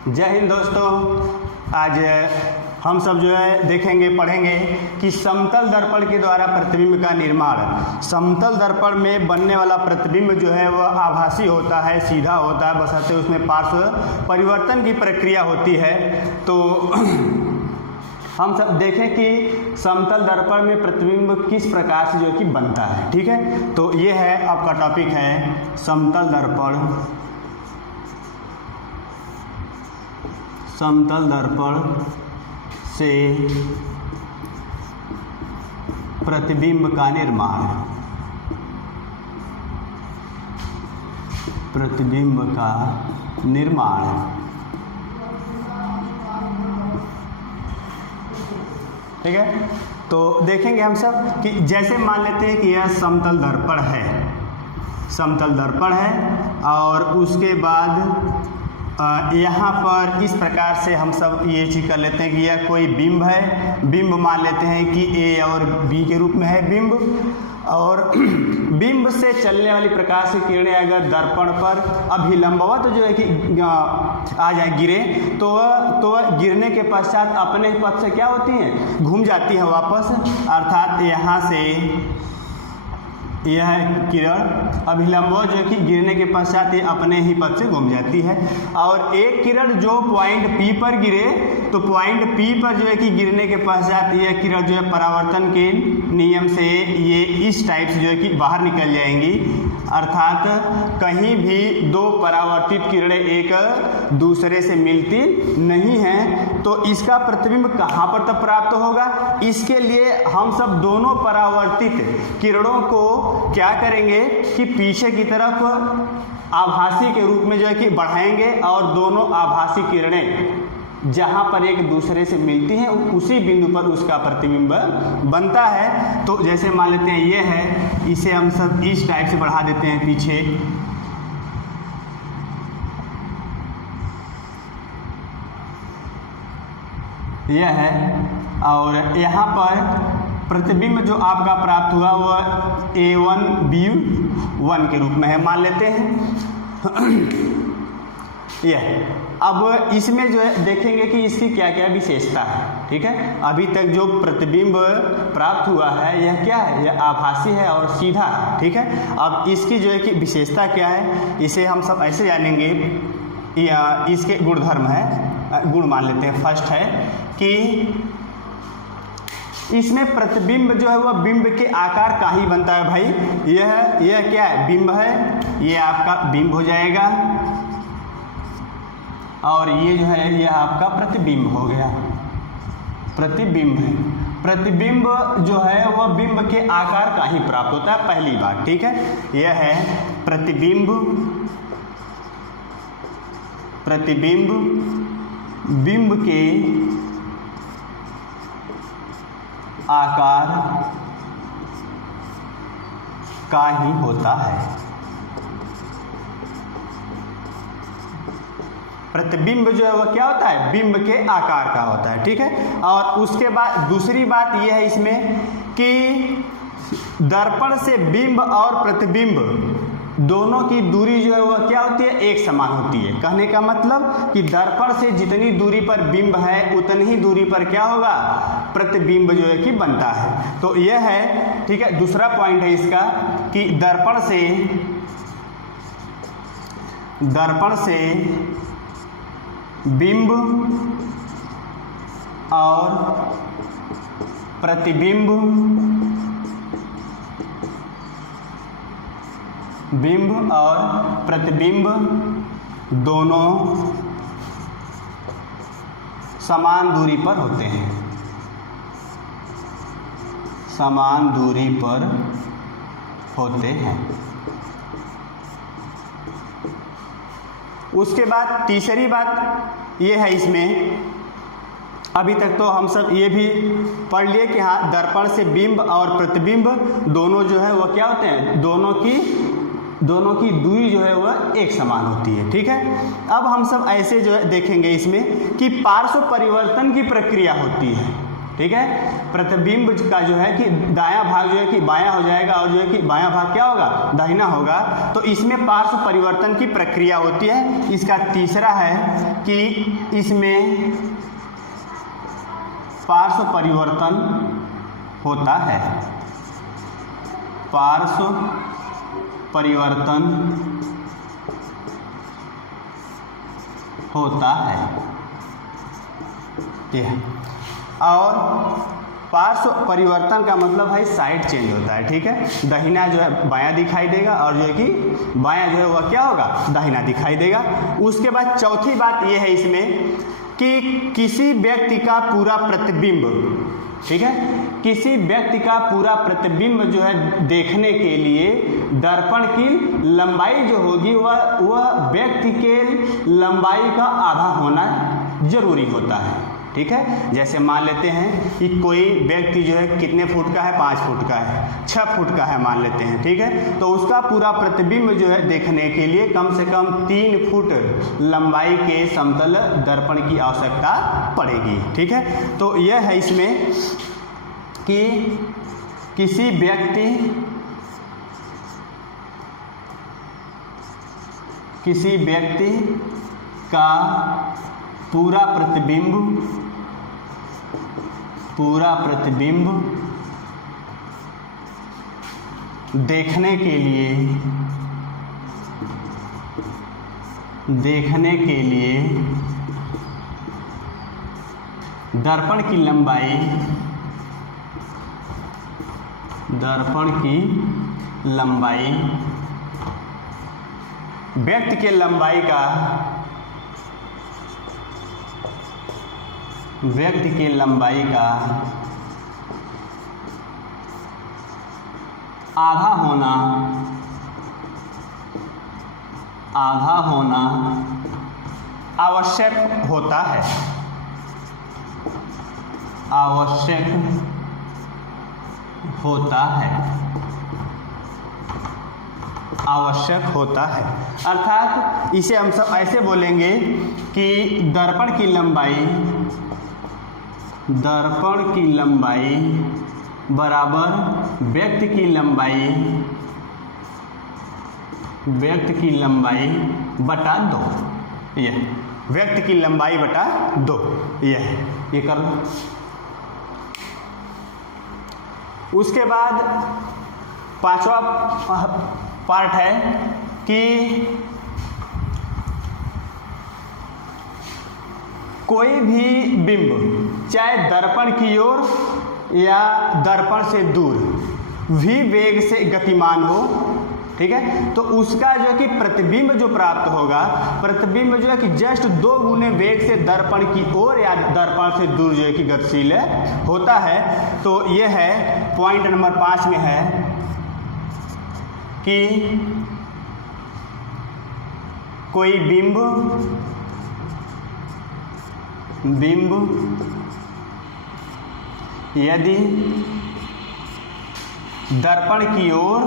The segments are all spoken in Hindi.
जय हिंद दोस्तों। आज हम सब जो है देखेंगे पढ़ेंगे कि समतल दर्पण के द्वारा प्रतिबिंब का निर्माण। समतल दर्पण में बनने वाला प्रतिबिंब जो है वह आभासी होता है, सीधा होता है, बशर्ते उसमें पार्श्व परिवर्तन की प्रक्रिया होती है। तो हम सब देखें कि समतल दर्पण में प्रतिबिंब किस प्रकार से जो कि बनता है। ठीक है, तो ये है आपका टॉपिक है समतल दर्पण। समतल दर्पण से प्रतिबिंब का निर्माण। प्रतिबिंब का निर्माण। ठीक है, तो देखेंगे हम सब कि जैसे मान लेते हैं कि यह समतल दर्पण है, समतल दर्पण है और उसके बाद यहाँ पर इस प्रकार से हम सब ये चीज़ कर लेते हैं कि यह कोई बिंब है। बिंब मान लेते हैं कि ए और बी के रूप में है बिंब, और बिंब से चलने वाली प्रकाश की किरणें अगर दर्पण पर अभिलंबवत जो है कि आ जाए, गिरे, तो वह गिरने के पश्चात अपने पथ से क्या होती हैं, घूम जाती है वापस। अर्थात यहाँ से यह किरण अभिलंबवत जो है कि गिरने के पश्चात ये अपने ही पथ से घूम जाती है। और एक किरण जो पॉइंट P पर गिरे, तो पॉइंट P पर जो है कि गिरने के पश्चात यह किरण जो है परावर्तन के नियम से ये इस टाइप से जो है कि बाहर निकल जाएंगी। अर्थात कहीं भी दो परावर्तित किरणें एक दूसरे से मिलती नहीं हैं, तो इसका प्रतिबिंब कहाँ पर तब प्राप्त होगा। इसके लिए हम सब दोनों परावर्तित किरणों को क्या करेंगे कि पीछे की तरफ आभासी के रूप में जो है कि बढ़ाएंगे, और दोनों आभासी किरणें जहाँ पर एक दूसरे से मिलती हैं उसी बिंदु पर उसका प्रतिबिंब बनता है। तो जैसे मान लेते हैं ये है, इसे हम सब इस टाइप से बढ़ा देते हैं पीछे। यह है, और यहाँ पर प्रतिबिंब जो आपका प्राप्त हुआ वह A1B1 के रूप में है, मान लेते हैं। यह अब इसमें जो है देखेंगे कि इसकी क्या क्या विशेषता है। ठीक है, अभी तक जो प्रतिबिंब प्राप्त हुआ है यह क्या है, यह आभासी है और सीधा है। ठीक है, अब इसकी जो है कि विशेषता क्या है, इसे हम सब ऐसे जानेंगे। या इसके गुणधर्म है, गुण मान लेते हैं। फर्स्ट है कि इसमें प्रतिबिंब जो है वह बिंब के आकार का ही बनता है। भाई यह क्या है, बिंब है, ये आपका बिंब हो जाएगा, और ये जो है यह आपका प्रतिबिंब हो गया। प्रतिबिंब है, प्रतिबिंब जो है वह बिंब के आकार का ही प्राप्त होता है, पहली बात। ठीक है, यह है प्रतिबिंब। प्रतिबिंब बिंब के आकार का ही होता है। प्रतिबिंब जो है वह क्या होता है, बिंब के आकार का होता है। ठीक है, और उसके बाद दूसरी बात यह है इसमें कि दर्पण से बिंब और प्रतिबिंब दोनों की दूरी जो है वह क्या होती है, एक समान होती है। कहने का मतलब कि दर्पण से जितनी दूरी पर बिंब है उतनी ही दूरी पर क्या होगा, प्रतिबिंब जो है कि बनता है। तो यह है, ठीक है। दूसरा पॉइंट है इसका कि दर्पण से बिंब और प्रतिबिंब, बिंब और प्रतिबिंब दोनों समान दूरी पर होते हैं, समान दूरी पर होते हैं। उसके बाद तीसरी बात ये है इसमें, अभी तक तो हम सब ये भी पढ़ लिए कि हाँ दर्पण से बिंब और प्रतिबिंब दोनों जो है वह क्या होते हैं, दोनों की दूरी जो है वह एक समान होती है। ठीक है, अब हम सब ऐसे जो है देखेंगे इसमें कि पार्श्व परिवर्तन की प्रक्रिया होती है। ठीक है। प्रतिबिंब का जो है कि दायां भाग जो है कि बायां हो जाएगा और जो है कि बायां भाग क्या होगा, दाहिना होगा। तो इसमें पार्श्व परिवर्तन की प्रक्रिया होती है। इसका तीसरा है कि इसमें पार्श्व परिवर्तन होता है, पार्श्व परिवर्तन होता है यह। और पार्श्व परिवर्तन का मतलब है साइड चेंज होता है, ठीक है। दाहिना जो है बायां दिखाई देगा और जो है कि बायां जो है वह क्या होगा, दाहिना दिखाई देगा। उसके बाद चौथी बात यह है इसमें कि किसी व्यक्ति का पूरा प्रतिबिंब, ठीक है, किसी व्यक्ति का पूरा प्रतिबिंब जो है देखने के लिए दर्पण की लंबाई जो होगी वह व्यक्ति के लंबाई का आधा होना जरूरी होता है, ठीक है। जैसे मान लेते हैं कि कोई व्यक्ति जो है कितने फुट का है, 5 फुट का है, 6 फुट का है मान लेते हैं, ठीक है। तो उसका पूरा प्रतिबिंब जो है देखने के लिए कम से कम 3 फुट लंबाई के समतल दर्पण की आवश्यकता पड़ेगी, ठीक है। तो यह है इसमें कि किसी व्यक्ति का पूरा प्रतिबिंब देखने के लिए दर्पण की लंबाई व्यक्ति के लंबाई का आधा होना आवश्यक होता है, आवश्यक होता है। अर्थात इसे हम सब ऐसे बोलेंगे कि दर्पण की लंबाई बराबर व्यक्ति की लंबाई बटा 2, यह व्यक्ति की लंबाई बटा 2, ये कर लो। उसके बाद 5वां पार्ट है कि कोई भी बिंब चाहे दर्पण की ओर या दर्पण से दूर भी वेग से गतिमान हो, ठीक है, तो उसका जो है कि प्रतिबिंब जो प्राप्त होगा, प्रतिबिंब जो है कि जस्ट 2 गुने वेग से दर्पण की ओर या दर्पण से दूर जो है कि गतिशील होता है। तो यह है पॉइंट नंबर 5 में है कि कोई बिंब यदि दर्पण की ओर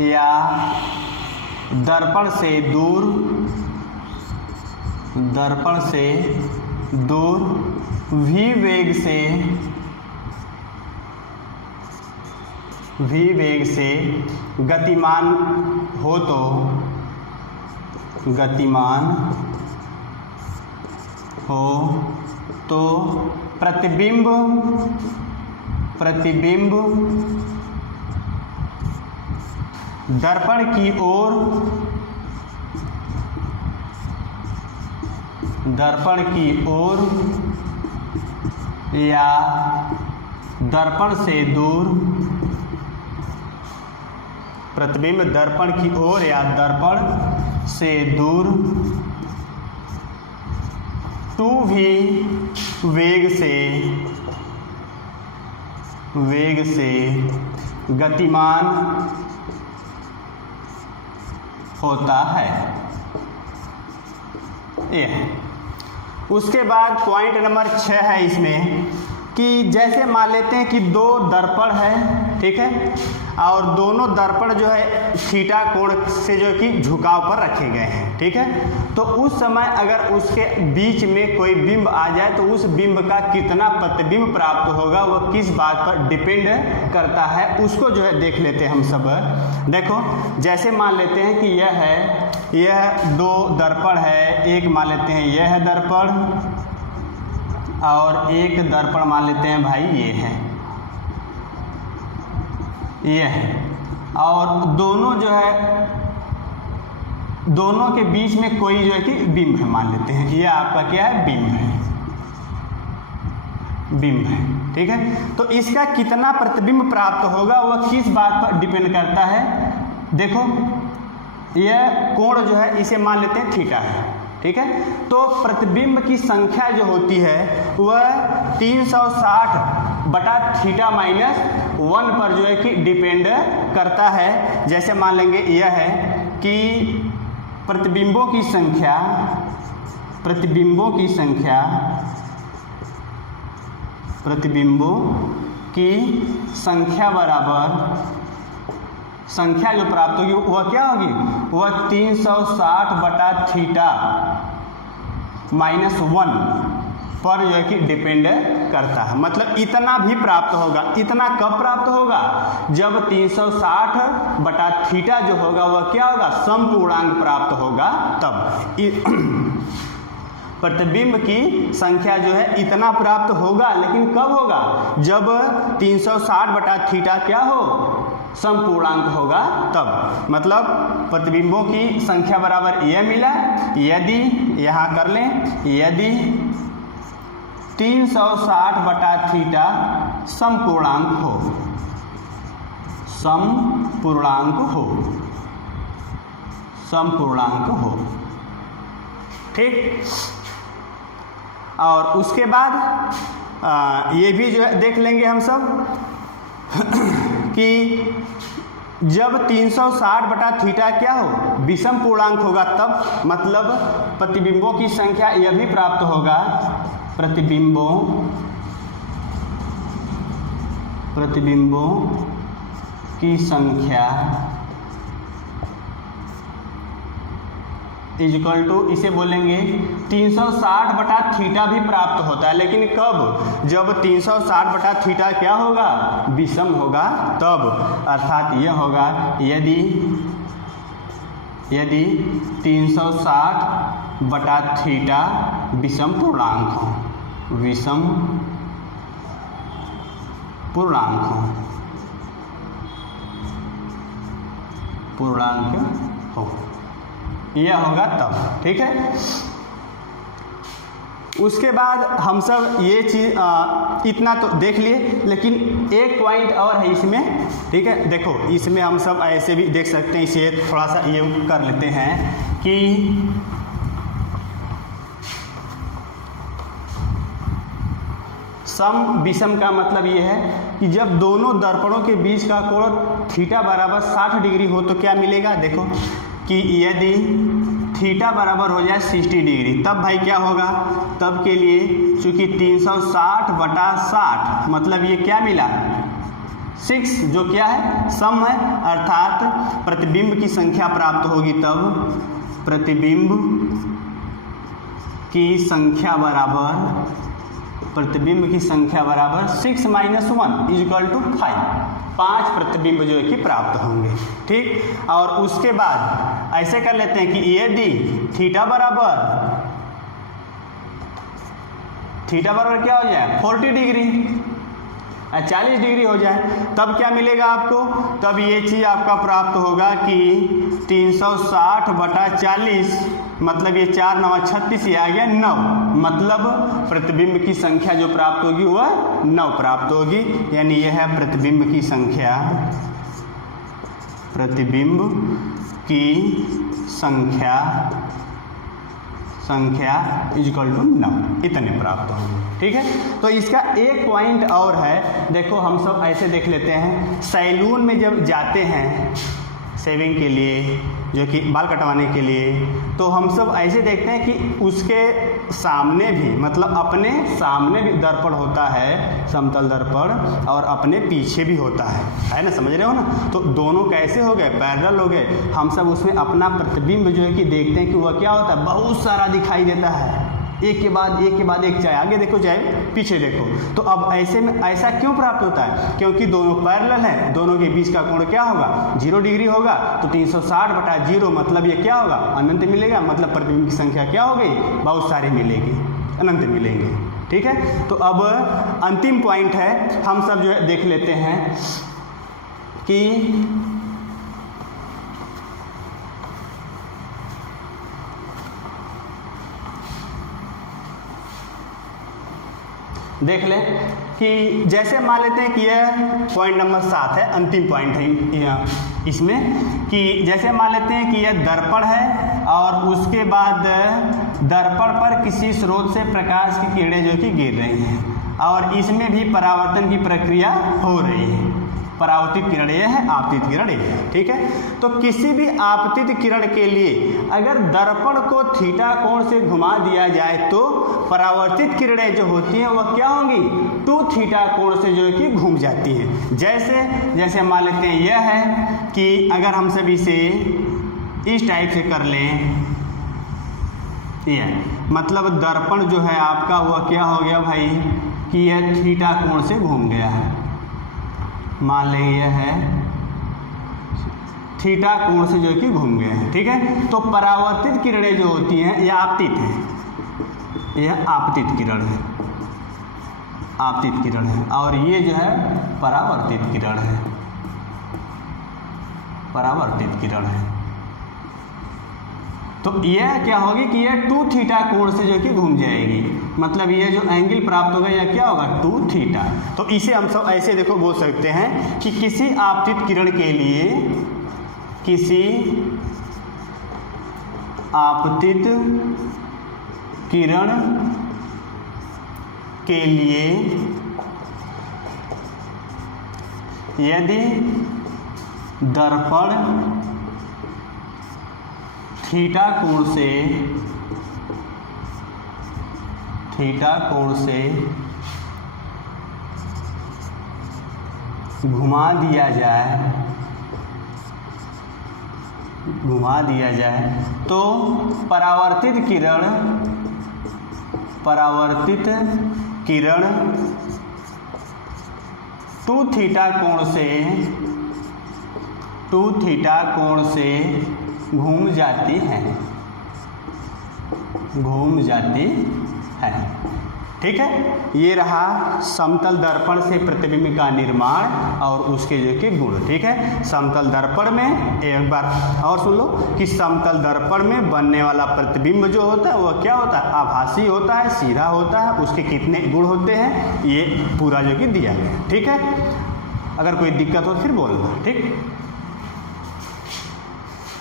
या दर्पण से दूर v वेग से गतिमान हो तो प्रतिबिंब दर्पण की ओर या दर्पण से दूर, प्रतिबिंब दर्पण की ओर या दर्पण से दूर 2v वेग से गतिमान होता है। यह उसके बाद पॉइंट नंबर 6 है इसमें कि जैसे मान लेते हैं कि 2 दर्पण है, ठीक है, और दोनों दर्पण जो है थीटा कोण से जो है कि झुकाव पर रखे गए हैं, ठीक है। तो उस समय अगर उसके बीच में कोई बिंब आ जाए तो उस बिंब का कितना प्रतिबिंब प्राप्त होगा वह किस बात पर डिपेंड करता है, उसको जो है देख लेते हैं हम सब। देखो जैसे मान लेते हैं कि यह दो दर्पण है, एक मान लेते हैं यह है दर्पण और एक दर्पण मान लेते हैं भाई ये है, और दोनों जो है दोनों के बीच में कोई जो है कि बिंब है, मान लेते हैं ये आपका क्या है, बिंब है, ठीक है। तो इसका कितना प्रतिबिंब प्राप्त होगा वह किस बात पर डिपेंड करता है। देखो यह कोण जो है इसे मान लेते हैं थीटा है, ठीक है। तो प्रतिबिंब की संख्या जो होती है वह 360 बटा थीटा माइनस 1 पर जो है कि डिपेंड करता है। जैसे मान लेंगे यह है कि प्रतिबिंबों की संख्या बराबर संख्या जो प्राप्त होगी वह क्या होगी, वह 360 बटा थीटा माइनस 1 पर जो है कि डिपेंड करता है। मतलब इतना भी प्राप्त होगा। इतना कब प्राप्त होगा, जब 360 बटा थीटा जो होगा वह क्या होगा, समपूर्णांक प्राप्त होगा तब। प्रतिबिंब की संख्या जो है इतना प्राप्त होगा, लेकिन कब होगा, जब 360 बटा थीटा क्या हो, समपूर्णांक होगा तब। मतलब प्रतिबिंबों की संख्या बराबर यह मिला, यदि यहाँ कर लें, यदि 360 बटा थीटा समपूर्णांक हो, ठीक। और उसके बाद ये भी जो है देख लेंगे हम सब कि जब 360 बटा थीटा क्या हो, विषम पूर्णांक होगा तब। मतलब प्रतिबिंबों की संख्या यह भी प्राप्त होगा, प्रतिबिंबों की संख्या इक्वल टू, इसे बोलेंगे 360 बटा थीटा भी प्राप्त होता है, लेकिन कब, जब 360 बटा थीटा क्या होगा, विषम होगा तब। अर्थात यह होगा यदि 360 बटा थीटा विषम पूर्णांक हो, यह होगा तब, ठीक है। उसके बाद हम सब ये चीज़ इतना तो देख लिए, लेकिन एक पॉइंट और है इसमें, ठीक है। देखो इसमें हम सब ऐसे भी देख सकते हैं, इसे थोड़ा सा ये कर लेते हैं कि सम विषम का मतलब ये है कि जब दोनों दर्पणों के बीच का कोण थीटा बराबर 60 डिग्री हो तो क्या मिलेगा। देखो कि यदि थीटा बराबर हो जाए 60 डिग्री, तब भाई क्या होगा, तब के लिए चूंकि 360 बटा 60 मतलब ये क्या मिला, 6, जो क्या है, सम है। अर्थात प्रतिबिंब की संख्या प्राप्त होगी तब, प्रतिबिंब की संख्या बराबर 6 माइनस 1 इक्वल टू 5। 5 प्रतिबिंब जो है कि प्राप्त होंगे, ठीक। और उसके बाद ऐसे कर लेते हैं कि यदि थीटा बराबर क्या हो जाए, 40 डिग्री, 40 डिग्री हो जाए, तब क्या मिलेगा आपको, तब ये चीज़ आपका प्राप्त होगा कि 360 बटा 40 मतलब ये 4 9 36, ये आ गया 9। मतलब प्रतिबिंब की संख्या जो प्राप्त होगी वह 9 प्राप्त होगी। यानी यह है प्रतिबिंब की संख्या इक्वल टू 9, इतने प्राप्त होंगे, ठीक है। तो इसका एक पॉइंट और है, देखो हम सब ऐसे देख लेते हैं, सैलून में जब जाते हैं, शेविंग के लिए, जो कि बाल कटवाने के लिए, तो हम सब ऐसे देखते हैं कि उसके सामने भी, मतलब अपने सामने भी दर्पण होता है, समतल दर्पण, और अपने पीछे भी होता है ना, समझ रहे हो ना। तो दोनों कैसे हो गए, पैरेलल हो गए। हम सब उसमें अपना प्रतिबिंब जो है कि देखते हैं कि वह क्या होता है, बहुत सारा दिखाई देता है, एक के बाद एक, चाहे आगे देखो चाहे पीछे देखो। तो अब ऐसे में ऐसा क्यों प्राप्त होता है, क्योंकि दोनों पैरेलल हैं, दोनों के बीच का कोण क्या होगा, 0 डिग्री होगा। तो 360/0 मतलब ये क्या होगा, अनंत मिलेगा, मतलब प्रतिबिंब की संख्या क्या हो गई, बहुत सारी मिलेगी, अनंत मिलेंगे। ठीक है, तो अब अंतिम पॉइंट है, हम सब जो है देख लेते हैं कि देख लें कि जैसे मान लेते हैं कि यह पॉइंट नंबर 7 है, अंतिम पॉइंट है इसमें, कि जैसे मान लेते हैं कि यह दर्पण है और उसके बाद दर्पण पर किसी स्रोत से प्रकाश की किरणें जो कि गिर रही हैं और इसमें भी परावर्तन की प्रक्रिया हो रही है। परावर्तित किरण ये है, आपतित किरण ये है। ठीक है, तो किसी भी आपतित किरण के लिए अगर दर्पण को थीटा कोण से घुमा दिया जाए तो परावर्तित किरणें जो होती हैं वह क्या होंगी, 2 थीटा कोण से जो है कि घूम जाती हैं। जैसे मान लेते हैं यह है कि अगर हम सभी से इस टाइप से कर लें, यह मतलब दर्पण जो है आपका वह क्या हो गया भाई कि यह थीटा कोण से घूम गया है। मान लें यह है थीटा कोण से जो कि घूम गए हैं। ठीक है, तो परावर्तित किरणें जो होती हैं यह आपतित है, यह आपतित किरण है, आपतित किरण है, और ये जो है परावर्तित किरण है, परावर्तित किरण है। तो यह क्या होगी कि यह 2 थीटा कोण से जो कि घूम जाएगी, मतलब यह जो एंगल प्राप्त होगा यह क्या होगा, 2 थीटा। तो इसे हम सब ऐसे देखो बोल सकते हैं कि किसी आपतित किरण के लिए, किसी आपतित किरण के लिए यदि दर्पण थीटा कोण से घुमा दिया जाए तो परावर्तित किरण 2 थीटा कोण से घूम जाती है। ठीक है, ये रहा समतल दर्पण से प्रतिबिंब का निर्माण और उसके जो कि गुण। ठीक है, समतल दर्पण में एक बार और सुन लो कि समतल दर्पण में बनने वाला प्रतिबिंब जो होता है वह क्या होता है, आभासी होता है, सीधा होता है, उसके कितने गुण होते हैं ये पूरा जो कि दिया गया है। ठीक है, अगर कोई दिक्कत हो फिर बोलना। ठीक।